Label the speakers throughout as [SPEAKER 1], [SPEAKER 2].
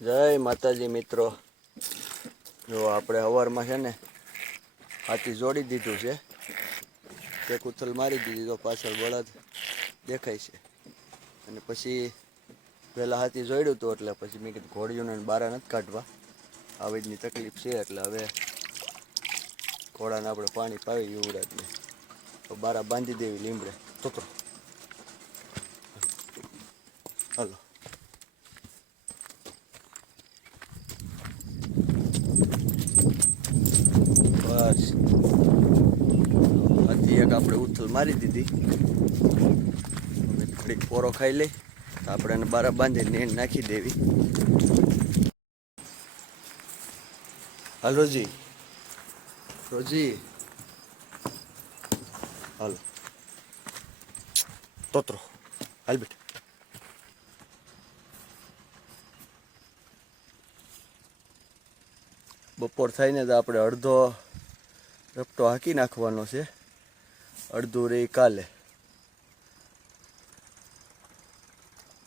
[SPEAKER 1] જય માતાજી મિત્રો. જો આપણે સવારમાં છે ને હાથી જોડી દીધું છે. તે કુથલ મારી દીધી, તો પાછળ બળદ દેખાય છે. અને પછી પહેલાં હાથી જોડ્યું હતું, એટલે પછી મેં કીધું ઘોડીઓને બારા નથી કાઢવા. આવી જની તકલીફ છે, એટલે હવે ઘોડાને આપણે પાણી પાવી યુવરાજને. તો બારા બાંધી દેવી લીમડે. તો. હાલો બસ હતી એક મારી દીધી. થોડીક પોરો ખાઈ લઈ. તો આપણે એને બારા બાંધી નેણ નાખી દેવી. હાલ રોજી. રોજી. હાલો. તોતરો. હાલ બેટા બપોર થઈને તો આપણે અડધો રપટો હાંકી નાખવાનો છે. અડધું રે કાલે.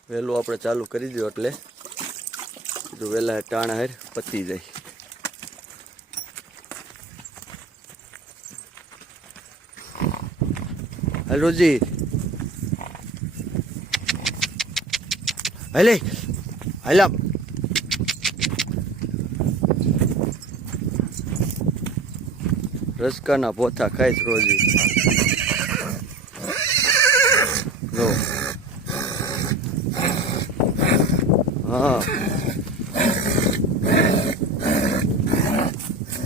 [SPEAKER 1] વહેલું આપણે ચાલુ કરી દો એટલે. જો વહેલા ટાણ હેર પતી જાય. હલોજી હલે હલામ રસકાના પોથા ખાઈશ રોજી જો હા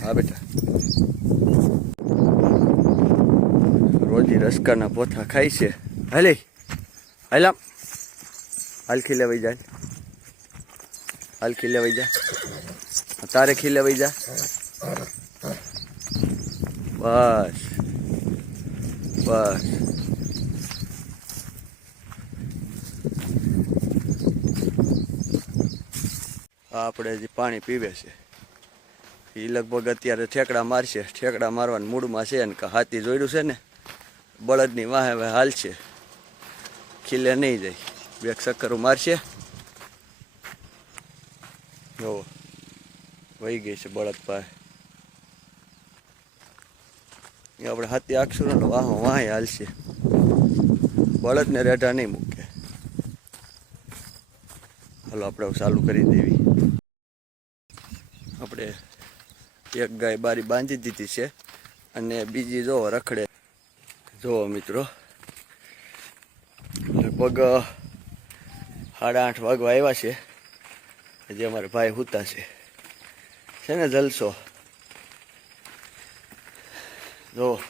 [SPEAKER 1] હા બેટા રોજી રસકાના પોથા ખાય છે. હાલે હાલામ હલખી લેવાઈ જાય હાલખી લેવાઈ જા. તારે ખીલેવાઈ જા. બસ બસ. આપણે હજી પાણી પીવે છે. એ લગભગ અત્યારે ઠેકડા મારશે. ઠેકડા મારવાના મૂડમાં છે ને હાથી જોયું છે ને. બળદની વાહે વાહે હાલશે ખીલે નહીં જાય. બે ચક્કરો મારશે. જો, વહી ગઈ છે બળદ પાસે. આપણે હાથી આક્ષરો નો વાહો વાહે હાલશે બળદને રેઢા નહીં મૂકે. હાલો, આપણે ચાલુ કરી દેવી. આપણે એક ગાય બારી બાંધી દીધી છે. અને બીજી જો રખડે. જુઓ મિત્રો લગભગ સાડા આઠ વાગવા આવ્યા છે. હજી અમારે ભાઈ હુતા છે. છે ને જલસો? જો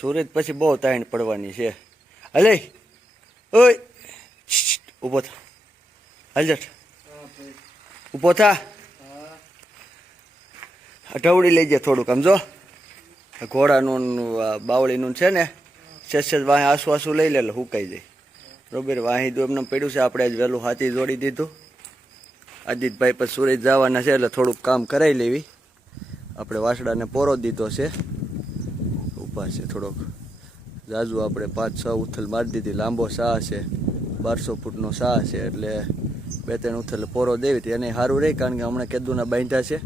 [SPEAKER 1] સુરત પછી બહુ તાણ પડવાની છે. હલે ઓય! ઊભો થા. હલજટ ઊભો થા. અઢવડી લઈ જાય થોડુંક. સમજો ઘોડાનું બાવળીનું છે ને સેજ વાહે આસુ આસુ લઈ લે હુકાઈ જાય. બરોબર? વાહી તો એમને પડ્યું છે, આપણે જ વહેલું હાથી જોડી દીધું. અજીતભાઈ પછી સુરત જવાના છે, એટલે થોડુંક કામ કરાવી લેવી. આપણે વાસડાને પોરો દીધો છે. ઊભા છે થોડોક. જાજુ આપણે પાંચ, છ ઉથલ મારી દીધી, લાંબો શાહ છે. બારસો ફૂટનો શાહ છે, એટલે બે, ત્રણ ઉથલ પોરો દેવી હતી. એને સારું રહે કારણ કે હમણાં કેદુના બાંધ્યા છે.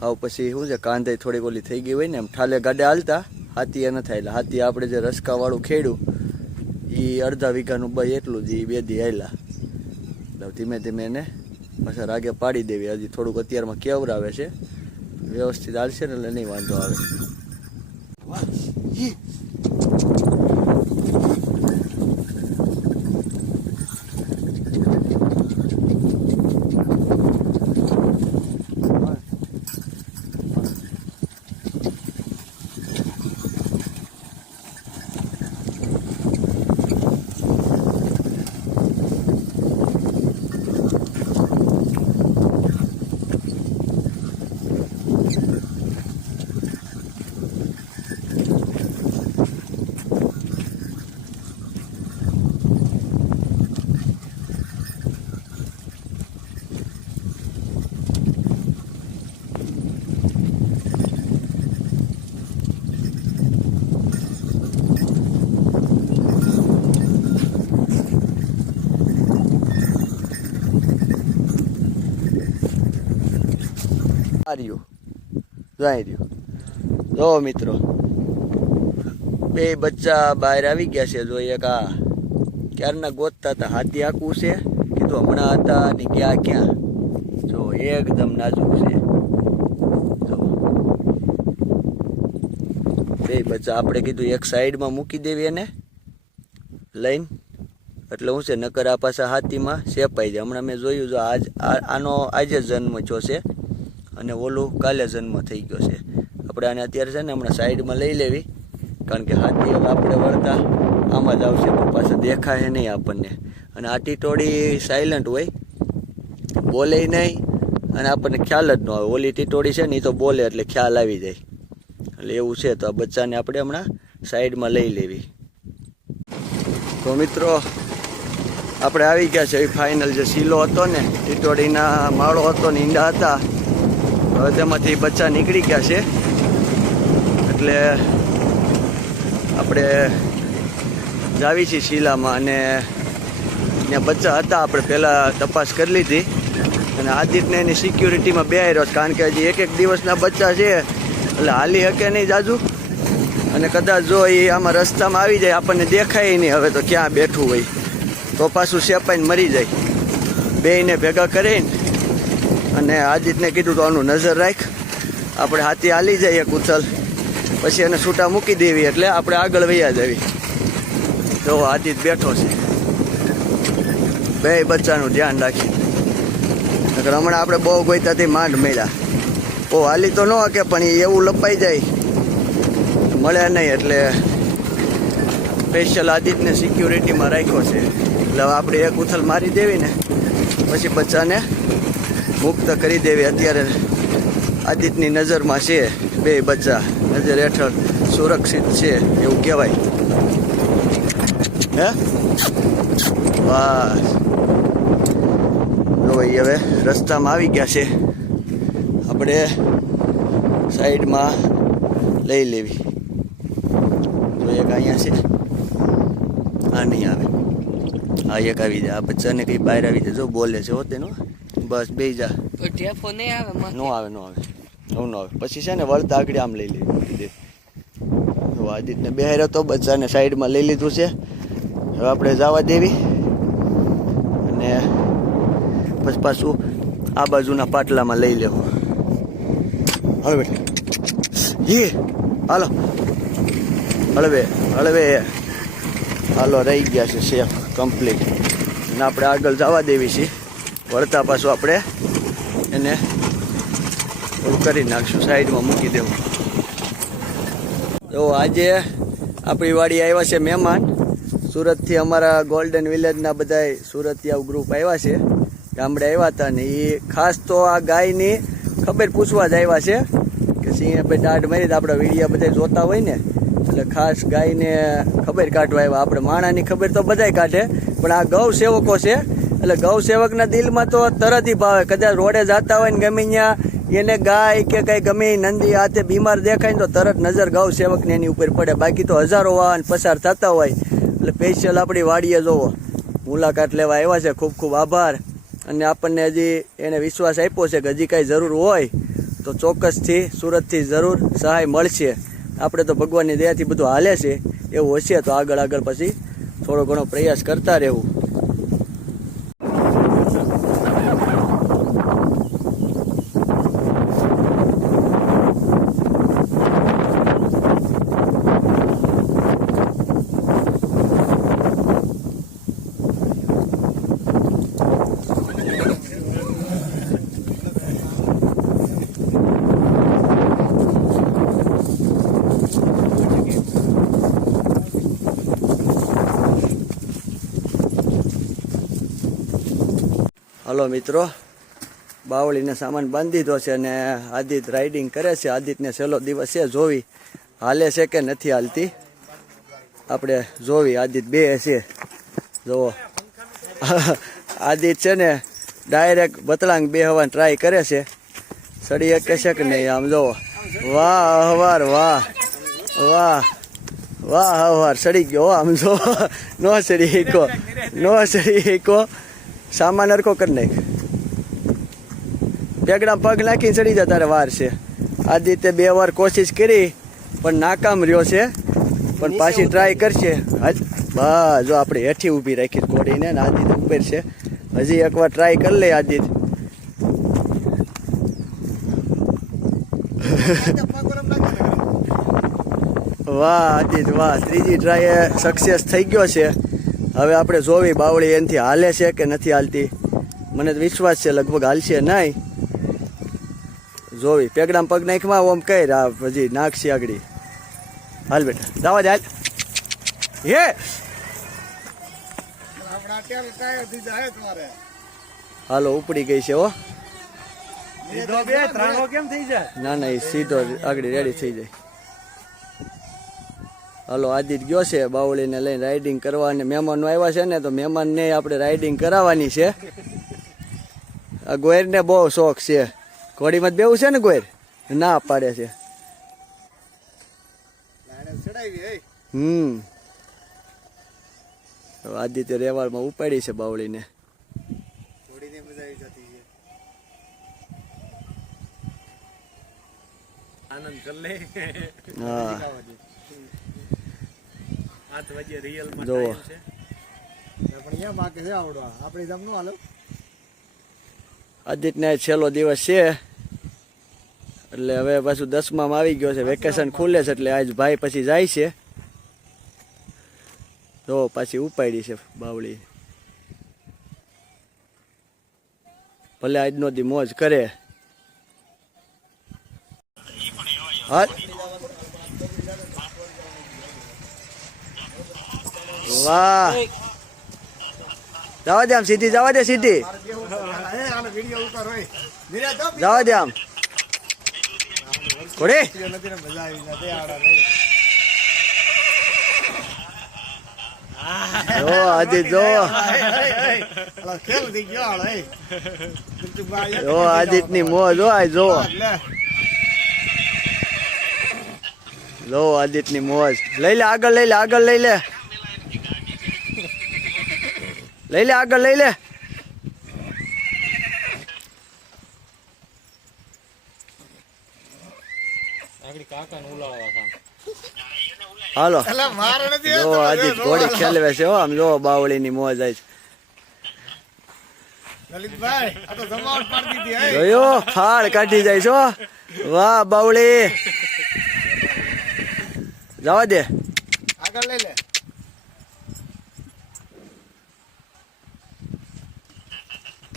[SPEAKER 1] હાવ પછી શું છે, કાંધે થોડીક ઓલી થઈ ગઈ હોય ને, એમ ઠાલે ગાડે હાલતા. હાથી એ ન થાય હાથી આપણે જે રસકાવાળું ખેડ્યું એ અડધા વીઘાનું બય એટલું જ એ બે દી આવેલા એટલે ધીમે ધીમે એને પાછા રાગે પાડી દેવી. હજી થોડુંક અત્યારમાં કેવરાવે છે. વ્યવસ્થિત હાલશે ને એટલે નહીં વાંધો આવે. રહ્યું જાય જો મિત્રો, બે બચ્ચા બહાર આવી ગયા છે, જો એક આ ક્યારના ગોતતા હતા, હાથી આખું છે, કીધું હમણાં હતા ને ક્યાં ક્યાં? જો એકદમ નાજુક છે. જો. બે બચ્ચા, આપણે કીધું એક સાઈડમાં મૂકી દેવી એને, લઈને. એટલે હું છે, નકર આ પાછા હાથીમાં સેપાઈ જાય. હમણાં મેં જોયું, જો આજ આનો આજે જન્મ થયો છે. અને ઓલું કાલે જન્મ થઈ ગયો છે. આપણે આને અત્યારે છે ને હમણાં સાઈડમાં લઈ લેવી, કારણ કે હાથી હવે આપણે વળતા, આમાં જ આવશે, પણ પાછા દેખાય નહીં આપણને. અને આ ટીટોળી સાયલન્ટ હોય, બોલે નહીં, અને આપણને ખ્યાલ જ ન આવે. ઓલી ટીટોળી છે ને એ તો બોલે એટલે ખ્યાલ આવી જાય. એટલે એવું છે, તો આ બચ્ચાને આપણે હમણાં સાઈડમાં લઈ લેવી. તો મિત્રો, આપણે આવી ગયા છે ફાઇનલ જે શીલો હતો ને ટીટોડીના માળો હતો ને, ઈંડા હતા હવે તેમાંથી બચ્ચા નીકળી ગયા છે. એટલે આપણે જાવી છીએ શીલામાં અને ત્યાં બચ્ચા હતા, આપણે પહેલાં તપાસ કરી લીધી. અને આદિત્યને એની સિક્યુરિટીમાં બે રહ્યો કારણ કે હજી એક એક દિવસના બચ્ચા છે. એટલે હાલી શકે નહીં જાજુ. અને કદાચ જો એ આમાં રસ્તામાં આવી જાય, આપણને દેખાય નહીં હવે તો ક્યાં બેઠું હોય. તો પાછું સેપાઈને મરી જાય. બેયને ભેગા કરીને અને આદિત્યને કીધું તો આનું નજર રાખ. આપણે હાથી હાલી જઈએ કુથલ પછી એને છૂટા મૂકી દેવી એટલે આપણે આગળ વૈયા જવી. તો આદિત્ય બેઠો છે. બે બચ્ચાનું ધ્યાન રાખી. નકર હમણાં આપણે બહુ ગોઈતાથી માંડ મળ્યા. બહુ હાલી તો ન કે પણ એવું લપાઈ જાય. મળે નહીં એટલે સ્પેશિયલ આદિત્યને સિક્યુરિટીમાં રાખ્યો છે. એટલે આપણે એક ઉથલ મારી દેવી ને. પછી બચ્ચાને મુક્ત કરી દેવી. અત્યારે આદિત્યની નજરમાં છે બે બચ્ચા. નજર હેઠળ સુરક્ષિત છે એવું કહેવાય. હે? બસ. જો ભાઈ હવે રસ્તામાં આવી ગયા છે. આપણે સાઈડમાં લઈ લેવી. જો એક અહીંયા છે. આ નહીં આવે. આ એક આવી જાય. આ બચ્ચાને કંઈ બહાર આવી જાય. જો બોલે છે હો તેનો. બસ બે જા.
[SPEAKER 2] ઢેફો નહીં આવે
[SPEAKER 1] નો આવે નો આવે. હું નો આવે. પછી છે ને વળતા આગળ આમ લઈ લે મૂકી બેહર તો આદિત્યને બેહાર હતો બચ્ચાને સાઈડમાં લઈ લીધું છે. હવે આપણે જવા દેવી. અને પછી પાછું આ બાજુના પાટલામાં લઈ લેવું હળવે બેટા યે હાલો. હળવે હળવે. હાલો રહી ગયા છે સેફ કમ્પ્લીટ અને આપણે આગળ જવા દેવી છીએ વળતા પાછું આપણે એને કરી નાખશું, સાઈડમાં મૂકી દેવું. તો આજે આપણી વાડી આવ્યા છે મહેમાન. સુરતથી અમારા ગોલ્ડન વિલેજના બધા સુરતિયા ગ્રુપ આવ્યા છે. ગામડે આવ્યા હતા ને એ ખાસ તો આ ગાયની ખબર પૂછવા જ આવ્યા છે કે સિંહે ભાઈ દાઢ મારી આપણા વિડીયા બધા જોતા હોય ને, એટલે ખાસ ગાયને ખબર કાઢવા આવ્યા. આપણે માણાની ખબર તો બધાય કાઢે, પણ આ ગૌ સેવકો છે એટલે ગૌ સેવકના દિલમાં તો તરત ભાવે. કદાચ રોડે જતા હોય ને ગમે ત્યાં, એને ગાય કે કઈ ગમે નંદી હાથે બીમાર દેખાય ને તો તરત નજર ગૌ સેવકને એની ઉપર પડે. બાકી તો હજારો વાહન પસાર થતા હોય. એટલે સ્પેશિયલ આપણી વાડીએ જોવો. મુલાકાત લેવા આવ્યા છે. ખૂબ ખૂબ આભાર. અને આપણને હજી એને વિશ્વાસ આપ્યો છે કે હજી કાંઈ જરૂર હોય તો ચોક્કસથી સુરતથી જરૂર સહાય મળશે. આપણે તો ભગવાનની દયાથી બધું હાલે છે. એવું હશે તો આગળ આગળ પછી થોડો ઘણો પ્રયાસ કરતા રહેવું. હલો મિત્રો, બાવળીને સામાન બાંધી દીધો છે અને આદિત રાઇડિંગ કરે છે. આદિતને છેલ્લો દિવસ છે, જોવી હાલે છે કે નથી હાલતી? આપણે જોવી, આદિત બે છે. જુઓ. આદિત છે ને ડાયરેક્ટ બતલાંગ બે હવાની ટ્રાય કરે છે. સડી એક છે કે નહીં આમ જુઓ. વાહ અહવાર વાહ. વાહ. વાહ અહવાર સડી ગયો, આમ જો નો સડી એકો નો સડી એકો સામાન અરખો કરી નાખ. પેગડા પગ નાખીને ચડી જા તારે વાર છે. આદિત્ય બે વાર કોશિશ કરી પણ નાકામ રહ્યો છે. પણ પાછી ટ્રાય કરશે. બસ જો આપણે હેઠી ઊભી રાખી ઘોડીને ને આદિત્ય ઉપર છે. હજી એકવાર ટ્રાય કરી લે આદિત્ય. વાહ આદિત્ય વાહ. ત્રીજી ટ્રાય સક્સેસ થઈ ગયો છે. હવે આપણે જોવી બાવળી એનાથી હાલે છે કે નથી હાલતી? મને તો વિશ્વાસ છે લગભગ હાલશે નહીં જોવી પેગડામ પગ નાખમાં ઓમ કઈ રા હજી નાખશે આગળ. હાલ બેટા દાવા હાલ. હે! હાલો ઉપડી ગઈ છે હો. ના ના એ સીધો આગળ રેડી થઈ જાય. હાલો આદિત ગયો છે બાવળીને લઈને રાઇડિંગ કરવા અને મહેમાનો આવ્યા છે ને તો મહેમાનને આપણે રાઇડિંગ કરાવવાની છે. આ ગોયરને બહુ શોખ છે. ઘોડીમાં જ બેવું છે ને ગોયર? ના પાડે છે. હમ. આદિત્ય રેવાળમાં ઉપાડી છે બાવળીને.
[SPEAKER 3] આનંદ કર લે.
[SPEAKER 1] હા
[SPEAKER 3] આઠ વાગે રિયલમાં
[SPEAKER 1] જોવો.
[SPEAKER 3] time છે
[SPEAKER 2] પણ અહીંયા બાકી છે આવડવા આપણે જમનું હાલો.
[SPEAKER 1] આદિત્યને આજ છેલ્લો દિવસ છે. એટલે હવે પાછું દસમામાં આવી ગયો છે. વેકેશન ખુલે છે એટલે આજ ભાઈ પછી જાય છે. તો પાછી ઉપાડી છે બાવળી. ભલે આજનો દી મોજ કરે. હા. વાહ. જવા દે આમ સીધી, જવા દે સીધી. જવા દે આમ. ઘોડી. જો આદિત જો. જો આદિતની મોજ, જો જો. જો આદિત મોજ. લઈ લે, આગળ લઈ લે, આગળ લઈ લે. લઈ લે આગળ લઈ લે. હાલો.
[SPEAKER 2] એટલે
[SPEAKER 1] જો આદિત ઘોડી ખેલવે છે હો આમ જો બાવળી ની મોજ આજ
[SPEAKER 2] લલિતભાઈ આ તો જમાવટ પાડી દીધી હે.
[SPEAKER 1] જોયો ફાળ કાઢી જાય છો વાહ બાવળી. જવા દે.
[SPEAKER 2] આગળ લઈ લે.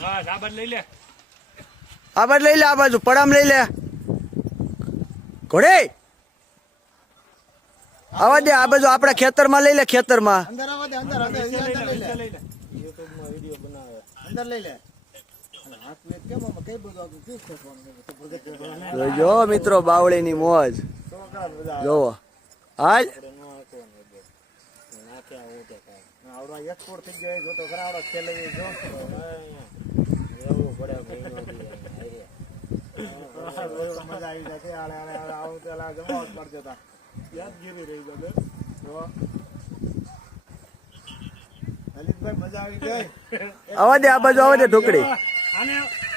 [SPEAKER 3] બસ આ લઈ લે.
[SPEAKER 1] આ બાજુ લઈ લે આ બાજુ પડામ લઈ લે. ઘોડે! આવા દે આ બાજુ આપણા ખેતરમાં લઈ લે ખેતરમાં.
[SPEAKER 2] અંદર આવવા દે અંદર અંદર અંદર લઈ લે. અંદર લઈ ભગત જવાનું.
[SPEAKER 1] જો મિત્રો બાવળીની મોજ.
[SPEAKER 2] બધા
[SPEAKER 1] જોવો. હાલ.
[SPEAKER 2] આવડા થઈ ગયો જો તો ખરા આવડા ખેલે છે, જો. તો મજા આવી જતી આડે આડે આડે આવું પેલા જમાવટ કરી દેતા યાદગીરી રહી જતી જો. લલિતભાઈ મજા આવી ગઈ?
[SPEAKER 1] આવા આ બાજુ આવા ઢોકળી.
[SPEAKER 3] આને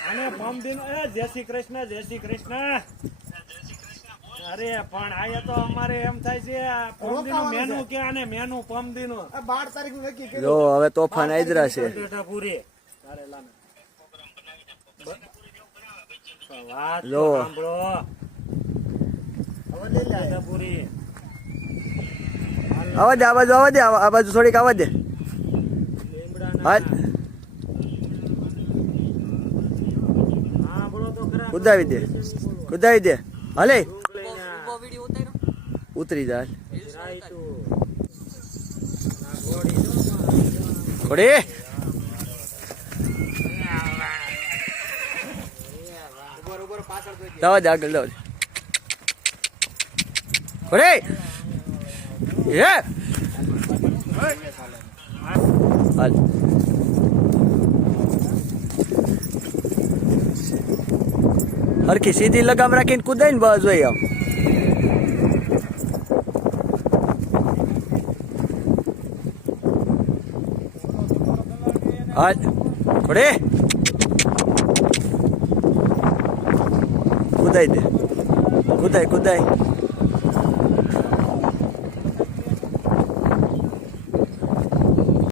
[SPEAKER 3] આને પમ દિન. એ જય શ્રી કૃષ્ણ જય શ્રી કૃષ્ણ. અરે પણ આયા તો અમારે એમ થાય છે આ પમ મેનુ કે આને મેનુ પમદીનું દિનનું
[SPEAKER 2] બાર તારીખ નક્કી કર્યું
[SPEAKER 1] જો હવે તોફાન આદરા છે.
[SPEAKER 3] બેઠા પૂરી. વાત તો
[SPEAKER 1] જો.
[SPEAKER 3] સાંભળો.
[SPEAKER 2] હવે લઈ લે.
[SPEAKER 3] બેઠા પૂરી
[SPEAKER 1] આવા દે આ આવાજ દે આ બાજુ થોડીક આવા દે.
[SPEAKER 3] લીમડાના.
[SPEAKER 1] હાલ.
[SPEAKER 3] સાંભળો તો ખરા.
[SPEAKER 1] કુદાવી દે. કુદાવી દે. હાલે. ઉતરી જાય
[SPEAKER 3] રાયતું. ના જ
[SPEAKER 1] આગળ, દવા અરે હે? હાલ. હરખી સીધી લગામ રાખીને કુદાય ને બસ હોય આમ હાલ. ઘોડી કુદાઈ દે કુદાય કુદાય